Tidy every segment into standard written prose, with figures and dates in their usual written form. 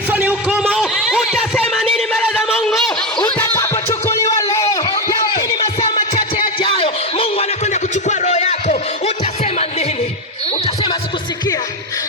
kifo ni hukumu. Utasema nini mbele za Mungu utakapochukuliwa leo? Lakini masaa machache yajayo Mungu anakwenda kuchukua roho yako. Utasema nini? Utasema sikusikia.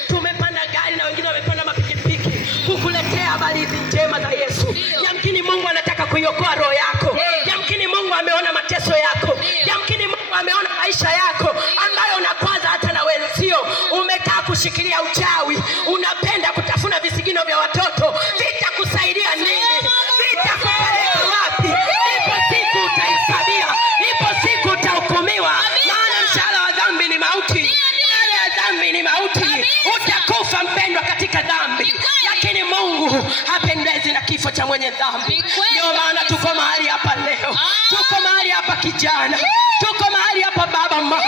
Tumepanda gari na wengine wamepanda mapikipiki kukuletea habari hizi njema za Yesu. Yamkini Mungu anataka kuiokoa roho yako. Yamkini Mungu ameona mateso yako. Yamkini Mungu ameona maisha yako ambayo unakwaza hata na wenzio. Umekaa kushikilia uchawi, unapenda kutafuna visigino vya watoto. Vitakusaidia nini? Vitakupeleka wapi? Ipo siku utaisabia, ipo siku utahukumiwa. Maana mshahara wa dhambi ni mauti. Dhambi ni mauti. Utakufa mpendwa katika dhambi, lakini Mungu hapendezi na kifo cha mwenye dhambi. Ndio maana tuko mahali hapa leo. Tuko mahali hapa kijana. Tuko mahali hapa baba, mama.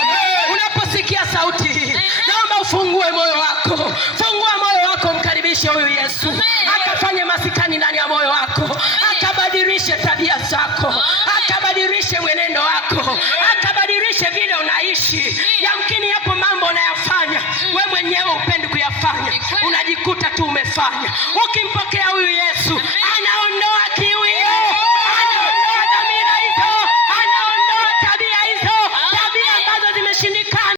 Unaposikia sauti hii, naomba ufungue moyo wako. Fungua moyo wako, mkaribishe huyu Yesu. Akafanye masikani ndani ya moyo wako. Akabadilishe tabia zako. Akabadilishe mwenendo wako. Akabadilishe vile unaishi. Yamkini yapo mambo unayafanya wewe mwenyewe upendi kuyafanya, unajikuta tu umefanya. Ukimpokea huyu Yesu